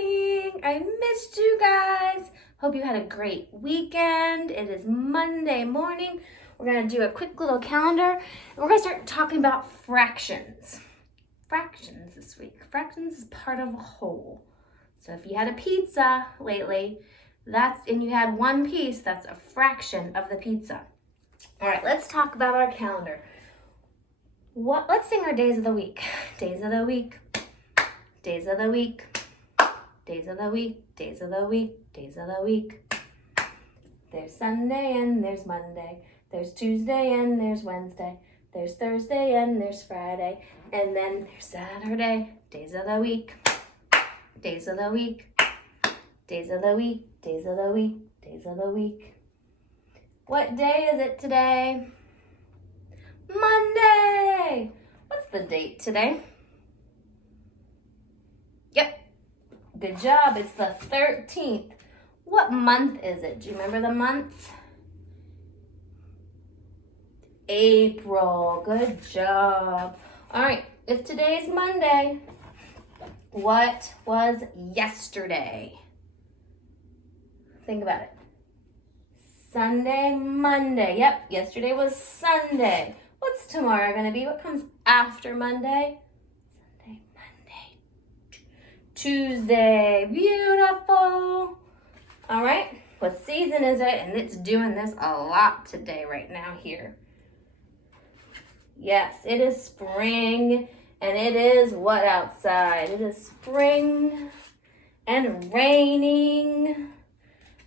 morning. I missed you guys. Hope you had a great weekend. It is Monday morning. We're going to do a quick little calendar, and we're going to start talking about fractions. Fractions this week. Fractions is part of a whole. So if you had a pizza lately, and you had one piece, that's a fraction of the pizza. All right, let's talk about our calendar. Let's sing our days of the week. Days of the week. Days of the week. Days of the week. Days of the week. Days of the week. There's Sunday and there's Monday. There's Tuesday and there's Wednesday. There's Thursday and there's Friday. And then there's Saturday. Days of the week. Days of the week. Days of the week. Days of the week. Days of the week. What day is it today? Monday! What's the date today? Yep. Good job. It's the 13th. What month is it? Do you remember the month? April. Good job. All right. If today's Monday, what was yesterday? Think about it. Sunday, Monday. Yep. Yesterday was Sunday. What's tomorrow going to be? What comes after Monday? Sunday, Monday, Tuesday. Beautiful. All right. What season is it? And it's doing this a lot today right now here. Yes, it is spring. And it is what outside? It is spring and raining.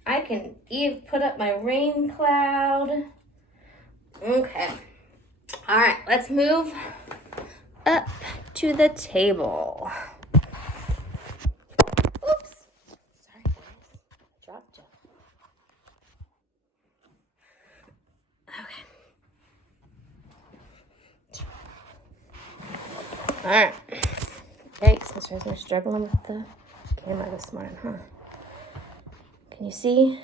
I can even put up my rain cloud. Okay. All right, let's move up to the table. Oops. Sorry, guys. Dropped it. Okay. All right. Yikes, Miss Reisner struggling with the camera this morning, huh? Can you see?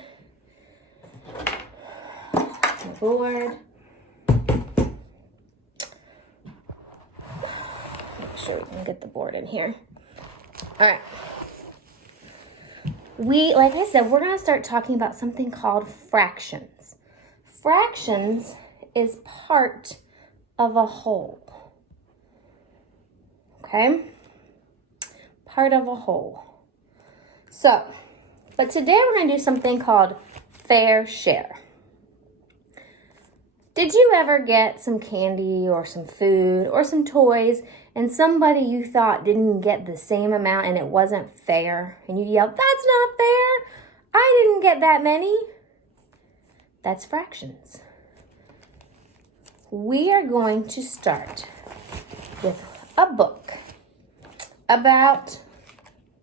The board. Make sure we can get the board in here. All right. Like I said, we're going to start talking about something called fractions. Fractions is part of a whole. Okay? Part of a whole. So, but today we're going to do something called fair share. Did you ever get some candy or some food or some toys and somebody you thought didn't get the same amount and it wasn't fair? And you yelled, "That's not fair. I didn't get that many." That's fractions. We are going to start with a book about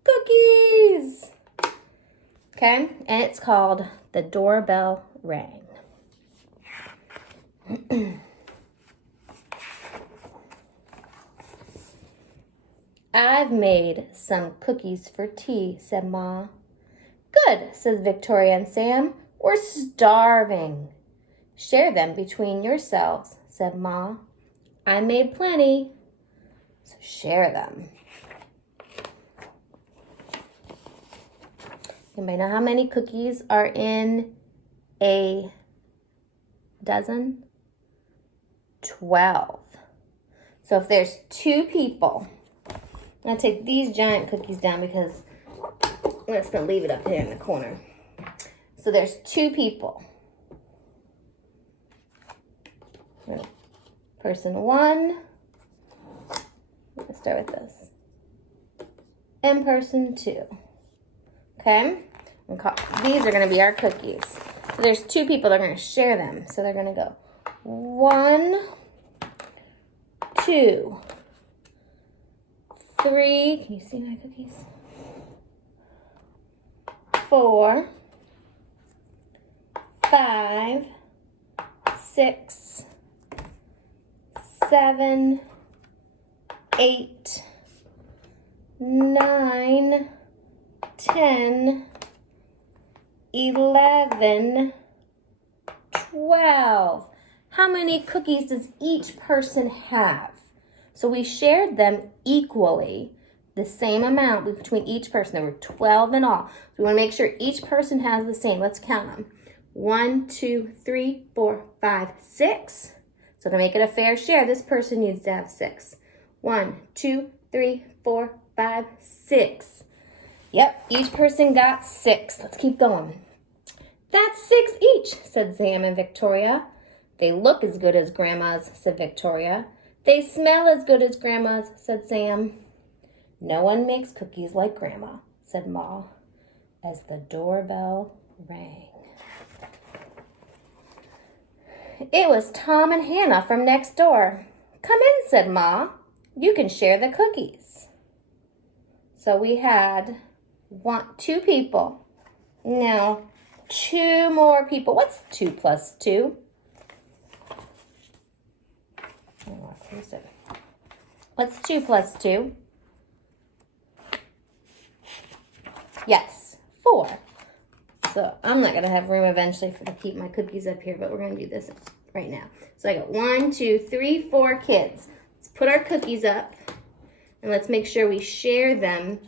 cookies. Okay, and it's called The Doorbell Rang. "I've made some cookies for tea," said Ma. "Good," says Victoria and Sam. "We're starving." "Share them between yourselves," said Ma. "I made plenty, so share them." Anybody know how many cookies are in a dozen? 12. So if there's two people, I'm going to take these giant cookies down because I'm just going to leave it up here in the corner. So there's two people. Person one, let's start with this, and person two. Okay? These are going to be our cookies. So there's two people that are going to share them. So they're going to go 1, 2, 3. Can you see my cookies? 4, 5, 6, 7, 8, 9, 10, 11, 12. How many cookies does each person have? So we shared them equally the same amount between each person. There were 12 in all. So we want to make sure each person has the same. Let's count them. 1, 2, 3, 4, 5, 6. So to make it a fair share, this person needs to have 6. 1, 2, 3, 4, 5, 6. Yep, each person got 6. Let's keep going. That's 6 each, said Sam and Victoria. They look as good as Grandma's, said Victoria. They smell as good as Grandma's, said Sam. No one makes cookies like Grandma, said Ma, as the doorbell rang. It was Tom and Hannah from next door. Come in, said Ma. You can share the cookies. So we had 2 people. Now, 2 more people. What's 2 plus 2? What's 2 plus 2? Yes, 4. So I'm not going to have room eventually to keep my cookies up here, but we're going to do this right now. So I got 1, 2, 3, 4 kids. Let's put our cookies up, and let's make sure we share them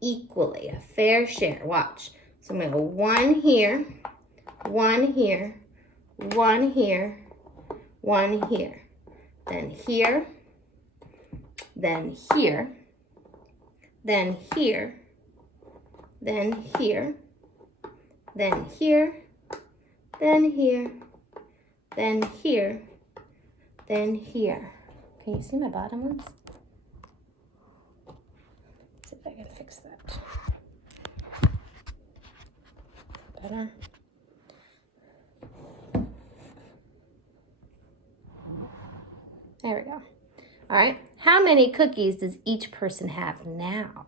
equally, a fair share. Watch. So I'm going to go 1 here, 1 here, 1 here, 1 here. Then here, then here, then here, then here, then here, then here, then here, then here. Can you see my bottom ones? Let's see if I can fix that. Better. There we go. All right. How many cookies does each person have now?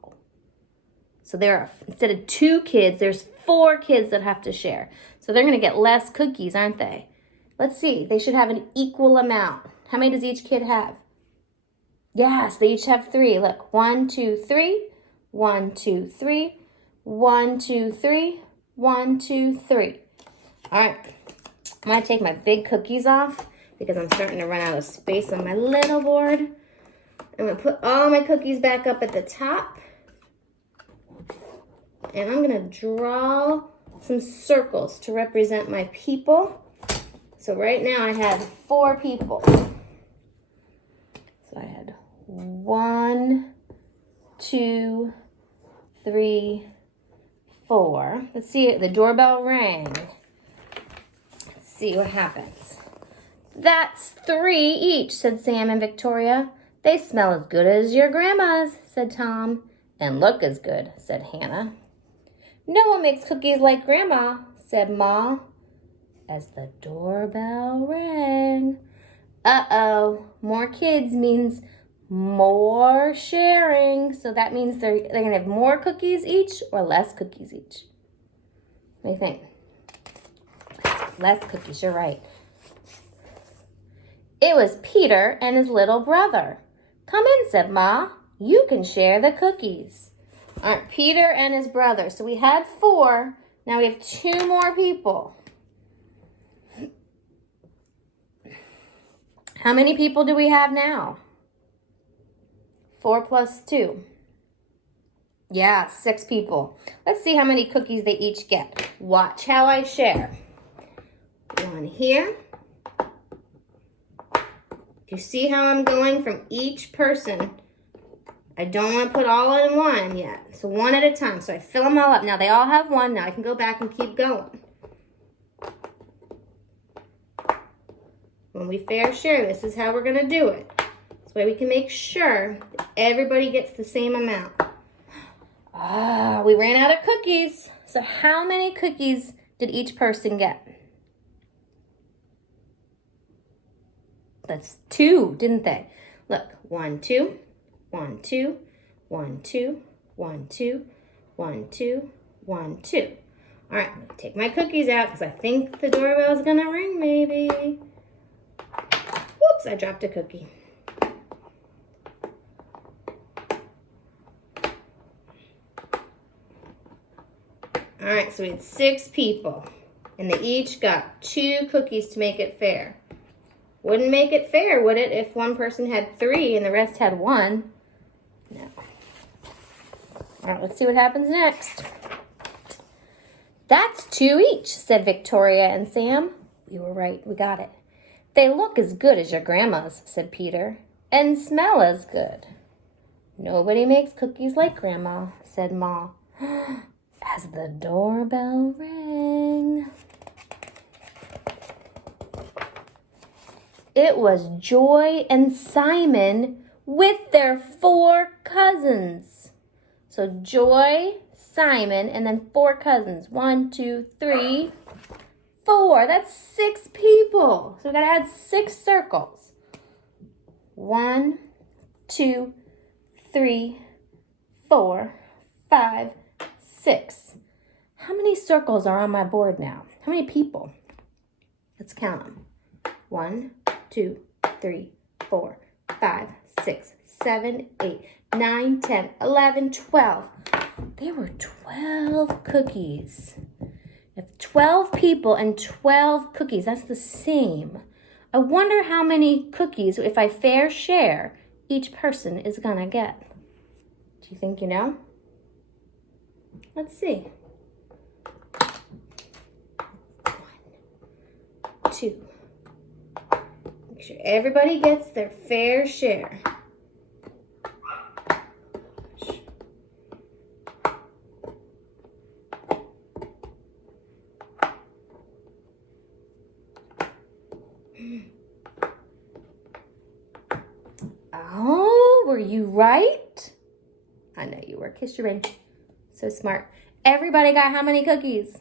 So there are, instead of 2 kids, there's 4 kids that have to share. So they're going to get less cookies, aren't they? Let's see. They should have an equal amount. How many does each kid have? Yes, they each have 3. Look, 1, 2, 3, 1, 2, 3, 1, 2, 3, 1, 2, 3. All right. I'm going to take my big cookies off because I'm starting to run out of space on my little board. I'm going to put all my cookies back up at the top. And I'm going to draw some circles to represent my people. So right now I had 4 people. So I had 1, 2, 3, 4. Let's see, the doorbell rang. Let's see what happens. That's 3 each, said Sam and Victoria. They smell as good as your grandma's, said Tom. And look as good, said Hannah. No one makes cookies like Grandma, said Ma, as the doorbell rang. Uh-oh, more kids means more sharing. So that means they're going to have more cookies each or less cookies each? What do you think? Less cookies, you're right. It was Peter and his little brother. Come in, said Ma. You can share the cookies. All right, Peter and his brother. So we had 4. Now we have 2 more people. How many people do we have now? 4 plus 2. Yeah, 6 people. Let's see how many cookies they each get. Watch how I share. 1 here. You see how I'm going from each person? I don't want to put all in one yet. So 1 at a time. So I fill them all up. Now they all have 1. Now I can go back and keep going. When we fair share, this is how we're going to do it. This way we can make sure that everybody gets the same amount. We ran out of cookies. So how many cookies did each person get? That's 2, didn't they? Look, 1, 2. 1, 2, 1, 2, 1, 2, 1, 2, 1, 2. All right, I'm gonna take my cookies out because I think the doorbell's gonna ring maybe. Whoops, I dropped a cookie. All right, so we had 6 people and they each got 2 cookies to make it fair. Wouldn't make it fair, would it, if one person had 3 and the rest had 1? No. All right, let's see what happens next. That's 2 each, said Victoria and Sam. You were right, we got it. They look as good as your grandma's, said Peter, and smell as good. Nobody makes cookies like Grandma, said Ma, as the doorbell rang. It was Joy and Simon with their 4 cousins. So Joy, Simon, and then 4 cousins. 1, 2, 3, 4. That's 6 people. So we got to add 6 circles. 1, 2, 3, 4, 5, 6. How many circles are on my board now? How many people? Let's count them. 1, 2, 3, 4, 5, 6, 7, 8, 9, 10, 11, 12. There were 12 cookies. If 12 people and 12 cookies, that's the same. I wonder how many cookies, if I fair share, each person is gonna get. Do you think you know? Let's see. 1, 2. Make sure everybody gets their fair share. Oh, were you right? I know you were. Kiss your ring. So smart. Everybody got how many cookies?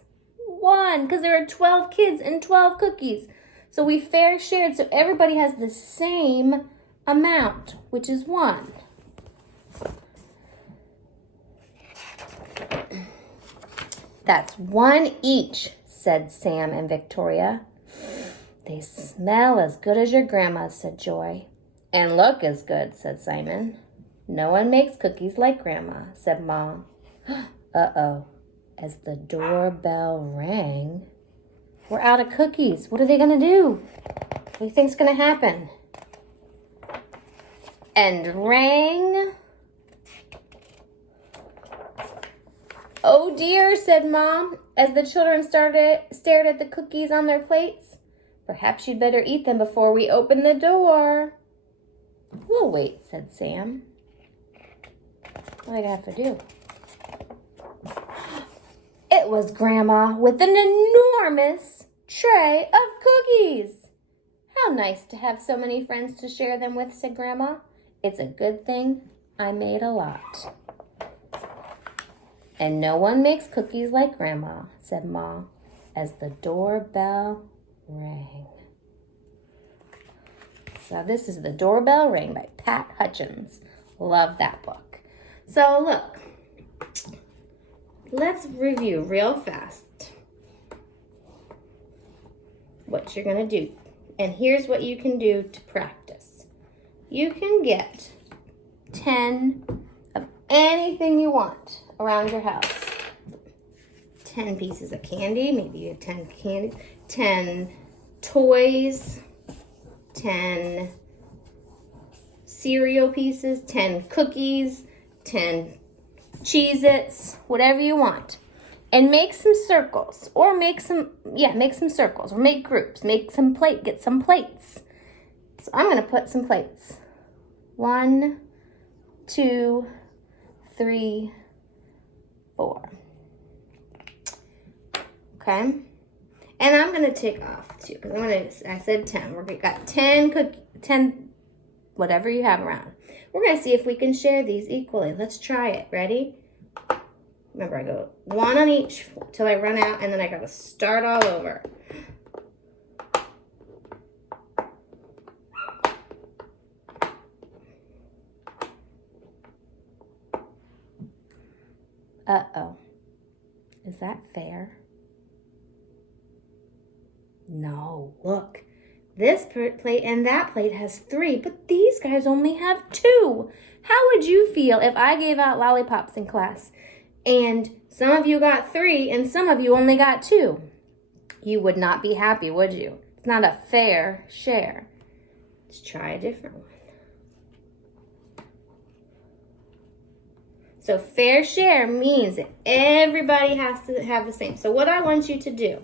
1, because there are 12 kids and 12 cookies. So we fair shared, so everybody has the same amount, which is 1. That's 1 each, said Sam and Victoria. They smell as good as your grandma's, said Joy. And look as good, said Simon. No one makes cookies like Grandma, said Mom. Uh-oh. As the doorbell rang, we're out of cookies. What are they going to do? What do you think's going to happen? And rang. Oh dear, said Mom, as the children stared at the cookies on their plates. Perhaps you'd better eat them before we open the door. We'll wait, said Sam. What do I have to do? It was Grandma with an enormous tray of cookies. How nice to have so many friends to share them with, said Grandma. It's a good thing I made a lot. And no one makes cookies like Grandma, said Ma, as the doorbell rang. So this is The Doorbell Ring by Pat Hutchins. Love that book. So look, let's review real fast what you're going to do. And here's what you can do to practice. You can get 10 of anything you want around your house. 10 pieces of candy, maybe you have 10 candies, 10 toys, 10 cereal pieces, 10 cookies, 10 Cheez-Its, whatever you want. And make some circles, or make some circles, or make groups, get some plates. So I'm going to put some plates. 1, 2, 3, 4. Okay? And I'm going to take off too, because I said 10. We've got 10, whatever you have around. We're going to see if we can share these equally. Let's try it. Ready? Remember, I go 1 on each till I run out, and then I got to start all over. Uh-oh. Is that fair? No, look. This plate and that plate has 3, but these guys only have 2. How would you feel if I gave out lollipops in class and some of you got 3 and some of you only got 2? You would not be happy, would you? It's not a fair share. Let's try a different one. So fair share means that everybody has to have the same. So what I want you to do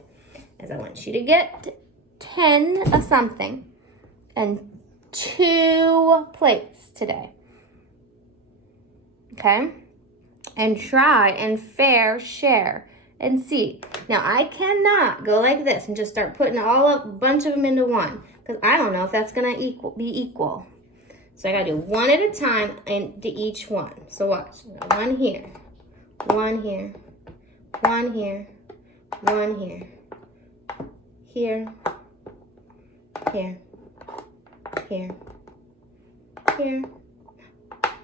is I want you to get 10 of something and 2 plates today. Okay? And try and fair share and see. Now, I cannot go like this and just start putting a bunch of them into one because I don't know if that's going to be equal. So I got to do one at a time into each one. So watch. One here, one here, one here, one here, here, here, here, here,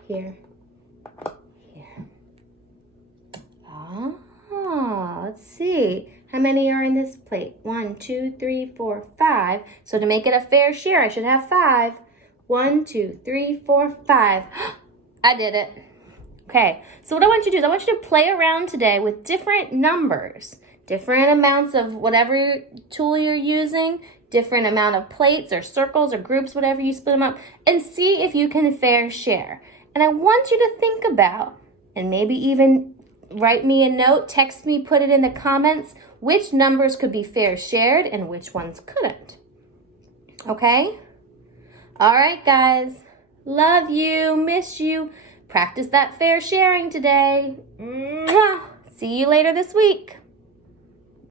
here, here. Let's see. How many are in this plate? 1, 2, 3, 4, 5. So to make it a fair share, I should have 5. 1, 2, 3, 4, 5. I did it. Okay, so what I want you to do is I want you to play around today with different numbers, different amounts of whatever tool you're using, different amount of plates or circles or groups, whatever you split them up, and see if you can fair share. And I want you to think about, and maybe even write me a note, text me, put it in the comments, which numbers could be fair shared and which ones couldn't. Okay? All right, guys. Love you. Miss you. Practice that fair sharing today. Mwah! See you later this week.